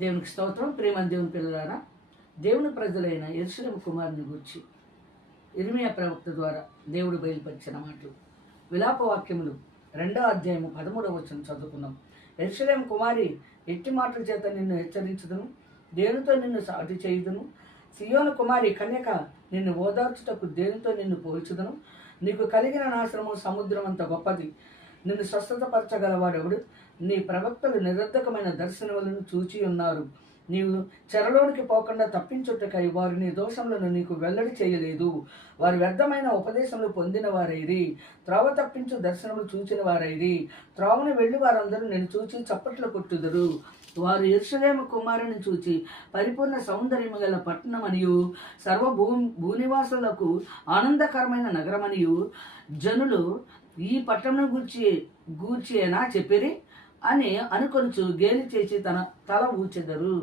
దేవునికి స్తోత్రం. ప్రేమని దేవుని పిల్లలారా, దేవుని ప్రజలైన యెరూషలేము కుమారుని గూర్చి ఇర్మియా ప్రవక్త ద్వారా దేవుడు బయలుపరిచిన మాటలు. విలాపవాక్యములు 2వ అధ్యాయము 13వ వచనం చదువుకున్నాం. యెరూషలేము కుమారి, ఎట్టి మాటల చేత నిన్ను హెచ్చరించుదును, దేనితో నిన్ను సాటి చేయుదును? సియోను కుమారి కన్యక, నిన్ను ఓదార్చుటకు దేనితో నిన్ను పోల్చుదును? నీకు కలిగిన నాశనము సముద్రం అంత గొప్పది. నిన్ను స్వస్థతపరచగలవాడెవడు? నీ ప్రవక్తలు నిరర్ధకమైన దర్శనములను చూచి ఉన్నారు. నీవు చెరలోనికి పోకుండా తప్పించుటకై వారు నీ దోషములను నీకు వెల్లడి చేయలేదు. వారు వ్యర్థమైన ఉపదేశములు పొందిన వారైరి, త్రోవ తప్పించు దర్శనములు చూచిన వారైరి. త్రోవను వెళ్ళి వారందరూ నేను చూచి చప్పట్లు కొట్టుదురు. వారు యెరూషలేము కుమారుని చూచి పరిపూర్ణ సౌందర్యము గల పట్టణమనియు భూనివాసులకు ఆనందకరమైన నగరమనియు జనులు ఈ పట్టణం గూర్చేనా చెప్పిరి అని అనుకొనుచు గేలి చేసి తన తల ఊచెదరు.